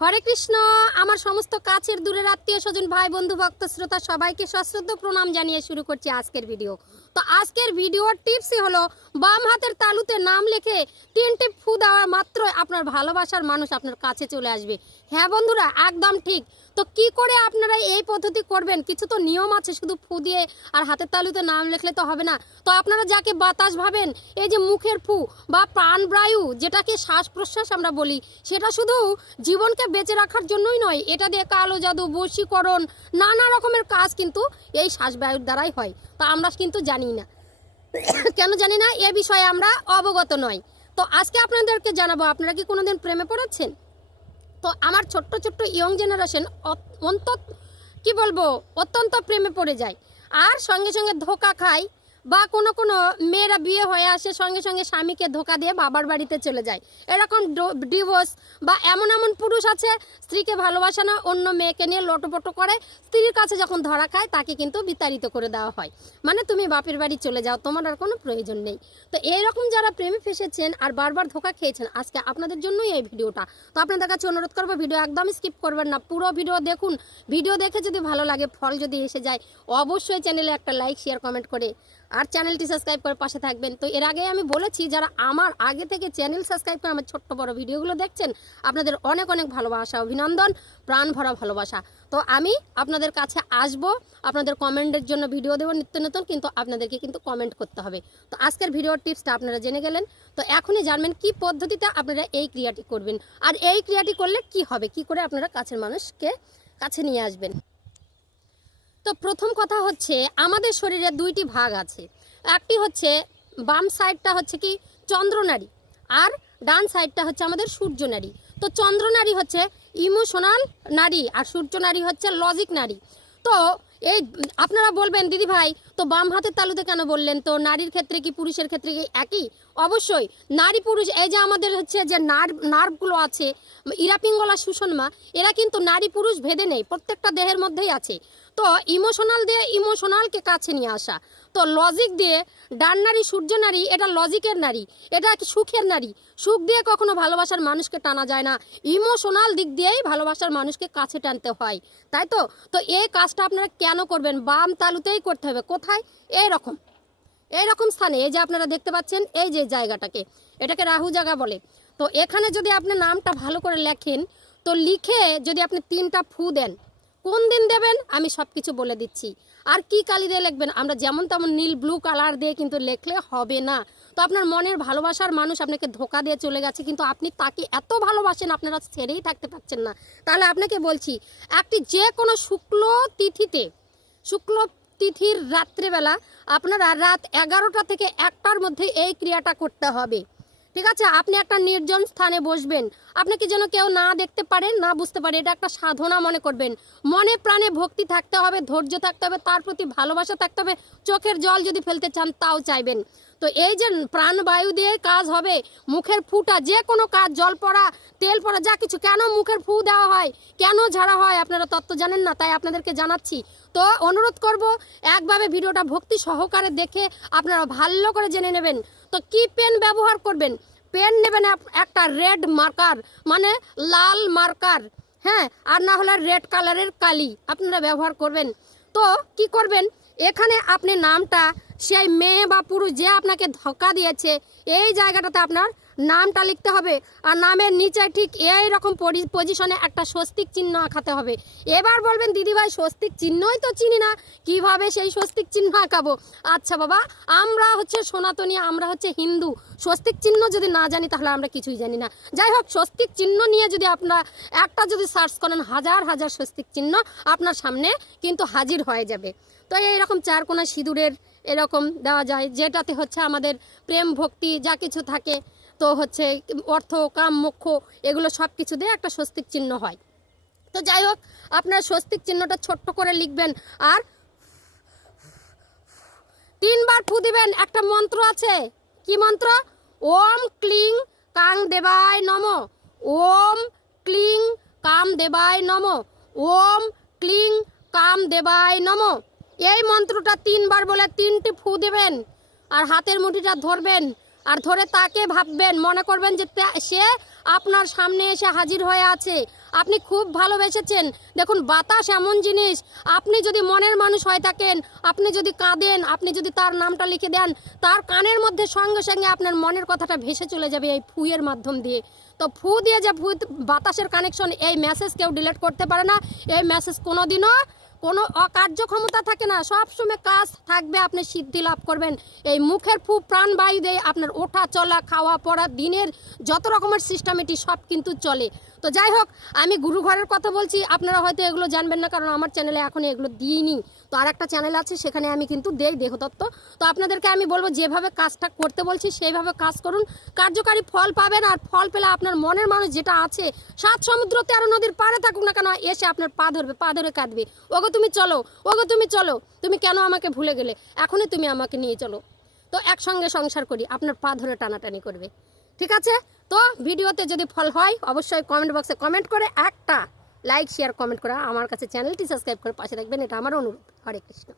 হরে কৃষ্ণ, আমার সমস্ত কাছের দূরের আত্মীয় স্বজন, ভাই বন্ধু, ভক্ত, শ্রোতা সবাইকে সশ্রদ্ধ প্রণাম জানিয়ে শুরু করছি আজকের ভিডিও তো আজকের ভিডিওর টিপসই হলো, বাম হাতের তালুতে নাম লিখে তিনটে ফু দেওয়া মাত্রই আপনার ভালোবাসার মানুষ আপনার কাছে চলে আসবে। হ্যাঁ বন্ধুরা, একদম ঠিক। তো কি করে আপনারা এই পদ্ধতি করবেন? কিছু তো নিয়ম আছে, শুধু ফু দিয়ে আর হাতের তালুতে নাম লিখলে তো হবে না। তো আপনারা যাকে বাতাস ভাবেন, এই যে মুখের ফু বা প্রাণবায়ু যেটাকে শ্বাস প্রশ্বাস আমরা বলি, সেটা শুধু জীবনকে বেঁচে রাখার জন্যই নয়, এটা দিয়ে কালো জাদু, বশীকরণ, নানা রকমের কাজ কিন্তু এই শ্বাসবায়ুর দ্বারাই হয়। তো আমরা কিন্তু জানি না। কেন জানি না, এ বিষয়ে আমরা অবগত নই। তো আজকে আপনাদেরকে জানাব, আপনারা কি কোনোদিন প্রেমে পড়েছেন? তো আমার ছোট্ট ছোট্ট ইয়ং জেনারেশন অন্তত, কি বলব, অত্যন্ত প্রেমে পড়ে যায়। আর সঙ্গে সঙ্গে ধোকা খায় বা কোনো কোনো মেয়েরা বিয়ে হয়ে আসে, সঙ্গে সঙ্গে স্বামীকে ধোকা দিয়ে বাবার বাড়িতে চলে যায়। এরকম ডিভোর্স বা এমন এমন পুরুষ আছে, স্ত্রীকে ভালোবাসে না, অন্য মেয়েকে নিয়ে লটোপটো করে, স্ত্রীর কাছে যখন ধরা খায়, তাকে কিন্তু বিতাড়িত করে দেওয়া হয়। মানে তুমি বাপের বাড়ি চলে যাও, তোমার আর কোনো প্রয়োজন নেই। তো এইরকম যারা প্রেমে ফেসেছেন আর বারবার ধোকা খেয়েছেন, আজকে আপনাদের জন্যই এই ভিডিওটা। তো আপনাদের কাছে অনুরোধ করব, ভিডিও একদম স্কিপ করবেন না, পুরো ভিডিও দেখুন। ভিডিও দেখে যদি ভালো লাগে, ফল যদি এসে যায়, অবশ্যই চ্যানেলে একটা লাইক শেয়ার কমেন্ট করে আর চ্যানেলটি সাবস্ক্রাইব করে পাশে থাকবেন। তো এর আগে আমি বলেছি, যারা আমার আগে থেকে চ্যানেল সাবস্ক্রাইব করে আমার ছোট্ট বড় ভিডিওগুলো দেখছেন, আপনাদের অনেক অনেক ভালোবাসা, অভিনন্দন, প্রাণ ভরা ভালোবাসা। তো আমি আপনাদের কাছে আসব, আপনাদের কমেন্টের জন্য ভিডিও দেবো নিত্য নতুন, কিন্তু আপনাদেরকে কিন্তু কমেন্ট করতে হবে। তো আজকের ভিডিওর টিপসটা আপনারা জেনে গেলেন। তো এখনই জানবেন কি পদ্ধতিতে আপনারা এই ক্রিয়াটি করবেন, আর এই ক্রিয়াটি করলে কি হবে, কি করে আপনারা কাছের মানুষকে কাছে নিয়ে আসবেন। তো প্রথম কথা হচ্ছে আমাদের শরীরে দুইটি ভাগ আছে। একটি হচ্ছে বাম সাইডটা হচ্ছে কি চন্দ্রনারী আর ডান সাইডটা হচ্ছে আমাদের সূর্য নারী। তো চন্দ্রনারী হচ্ছে ইমোশনাল নারী আর সূর্য নারী হচ্ছে লজিক নারী। তো এই আপনারা বলবেন, দিদি ভাই তো বাম হাতের তালুতে কেন বললেন? তো নারীর ক্ষেত্রে কি পুরুষের ক্ষেত্রে কি একই? অবশ্যই, নারী পুরুষ, এই যে আমাদের হচ্ছে যে নার্ভ নার্ভগুলো আছে, ইরাপিঙ্গলা সুষমা এরা কিন্তু নারী পুরুষ ভেদে নেই, প্রত্যেকটা দেহের মধ্যেই আছে। তো ইমোশনাল দিয়ে ইমোশনালকে কাছে নিয়ে আসা, তো লজিক দিয়ে ডান নারী সূর্য নারী, এটা লজিকের নারী, এটা সুখের নারী। সুখ দিয়ে কখনো ভালোবাসার মানুষকে টানা যায় না, ইমোশনাল দিক দিয়েই ভালোবাসার মানুষকে কাছে টানতে হয়, তাই তো? তো এই কাজটা আপনারা কেন করবেন? বাম তালুতেই করতে হবে, কোথায় এই রকম এই রকম স্থানে, এই যে আপনারা দেখতে পাচ্ছেন, এই যে জায়গাটাকে, এটাকে রাহু জায়গা বলে। তো এখানে যদি আপনি নামটা ভালো করে লেখেন, তো লিখে যদি আপনি তিনটা ফু দেন, কোন দিন দেবেন? আমি সব কিছু বলে দিচ্ছি। আর কি কালি দিয়ে লিখবেন? আমরা যেমন তেমন নীল, ব্লু কালার দিয়ে কিন্তু লেখলে হবে না। তো আপনার মনের ভালোবাসার মানুষ আপনাকে ধোকা দিয়ে চলে গেছে, কিন্তু আপনি তাকে এত ভালোবাসেন, আপনারা ছেড়েই থাকতে পারছেন না। তাহলে আপনাকে বলছি একটি যে কোনো শুক্ল তিথিতে, শুক্ল তিথির রাত্রেবেলা আপনারা রাত এগারোটা থেকে একটার মধ্যে এই ক্রিয়াটা করতে হবে। ঠিক আছে? আপনি একটা নির্জন স্থানে বসবেন। আপনাকে যেন কেউ না দেখতে পারে না বুঝতে পারে। এটা একটা সাধনা মনে করবেন। মনে প্রাণে ভক্তি থাকতে হবে, ধৈর্য থাকতে হবে, তার প্রতি ভালোবাসা থাকতে হবে, চোখের জল যদি ফেলতে চান তাও চাইবেন। তো এই যে প্রাণবায়ু দিয়ে কাজ হবে, মুখের ফুটা, যে কোনো কাজ, জল পড়া, তেল পড়া, যা কিছু, কেন মুখের ফু দেওয়া হয়, কেন ঝাড়া হয়, আপনারা তত্ত্ব জানেন না, তাই আপনাদেরকে জানাচ্ছি। তো অনুরোধ করব, একভাবে ভিডিওটা ভক্তি সহকারে দেখে আপনারা ভালো করে জেনে নেবেন। তো কি পেন ব্যবহার করবেন? পেন নেবেন একটা রেড মার্কার মানে লাল মার্কার হ্যাঁ আর না হলে রেড কালারের কালি, আপনারা ব্যবহার করবেন। তো কি করবেন? এখানে আপনি নামটা সেই মেয়ে বা পুরুষ যে আপনাকে ধোকা দিয়েছে, এই জায়গাটাতে আপনার নামটা লিখতে হবে। আর নামের নিচে ঠিক এই রকম পজিশনে একটা স্বস্তিক চিহ্ন আঁকাতে হবে। এবার বলবেন দিদিভাই স্বস্তিক চিহ্নই তো চিনি না। কীভাবে সেই স্বস্তিক চিহ্ন আঁকাবো? আচ্ছা বাবা, আমরা হচ্ছে সনাতনী, আমরা হচ্ছে হিন্দু। স্বস্তিক চিহ্ন যদি না জানি, তাহলে আমরা কিছুই জানি না। যাই হোক, স্বস্তিক চিহ্ন নিয়ে যদি আপনারা, একটা যদি সার্চ করেন, হাজার হাজার স্বস্তিক চিহ্ন আপনার সামনে কিন্তু হাজির হয়ে যাবে। তো এইরকম চার কোনা সিঁদুরের এরকম দেওয়া যায়, যেটাতে হচ্ছে আমাদের প্রেম ভক্তি যা কিছু থাকে, তো হচ্ছে অর্থ, কাম, মোক্ষ, এগুলো সব কিছু দিয়ে একটা স্বস্তিক চিহ্ন হয়। তো যাই হোক, আপনার স্বস্তিক চিহ্নটা ছোট্ট করে লিখবেন আর তিনবার ফু দিবেন, একটা মন্ত্র আছে। কি মন্ত্র? ওম ক্লিং কাং দেবায় নম। ওম ক্লিং কাম দেবায় নম। ওম ক্লিং কাম দেবায় নম। এই মন্ত্রটা তিনবার বলে তিনটি ফু দেবেন আর হাতের মুঠিটা ধরবেন আর ধরে তাকে ভাববেন, মনে করবেন যে সে আপনার সামনে এসে হাজির হয়ে আছে। আপনি খুব ভালোবেসেছেন। দেখুন, বাতাস এমন জিনিস, আপনি যদি মনের মানুষ হয়ে থাকেন, আপনি যদি কাঁদেন, আপনি যদি তার নামটা লিখে দেন, তার কানের মধ্যে সঙ্গে সঙ্গে আপনার মনের কথাটা ভেসে চলে যাবে এই ফুয়ের মাধ্যম দিয়ে। তো ফু দিয়ে যে ফু বাতাসের কানেকশন এই মেসেজ কেউ ডিলিট করতে পারে না। এই মেসেজ কোনোদিনও কোনো অকার্যক্ষমতা থাকে না। সবসময় কাজ থাকবে, আপনি সিদ্ধি লাভ করবেন। এই মুখের ফু প্রাণবায়ু দেয় আপনার ওঠা, চলা, খাওয়া, পড়া, দিনের যত রকমের সিস্টেমেটি সব কিন্তু চলে। তো যাই হোক, আমি গুরু ঘরের কথা বলছি, আপনারা হয়তো এগুলো জানবেন না, কারণ আমার চ্যানেলে এখন এগুলো দিইনি। তো আর একটা চ্যানেল আছে, সেখানে আমি কিন্তু দেই দেহতত্ত্ব তো আপনাদেরকে আমি বলব, যেভাবে কাজটা করতে বলছি, সেইভাবে কাজ করুন। কার্যকারী ফল পাবেন, আর ফল পেলে আপনার মনের মানুষ যেটা আছে, সাত সমুদ্র, তেরো নদীর পারে থাকুক না কেন, এসে আপনার পা ধরবে, পা ধরে কাঁদবে। ওগো তুমি চলো, ওগো তুমি চলো, তুমি কেন আমাকে ভুলে গেলে? এখনই তুমি আমাকে নিয়ে চলো। তো একসঙ্গে সংসার করি, আপনার পা ধরে টানাটানি করবে। ঠিক আছে? তো ভিডিওতে যদি ফল হয়, অবশ্যই কমেন্ট বক্সে কমেন্ট করে একটা লাইক শেয়ার কমেন্ট করা আমার কাছে চ্যানেলটি সাবস্ক্রাইব করে পাশে রাখবেন এটা আমার অনুরোধ। হরে কৃষ্ণ।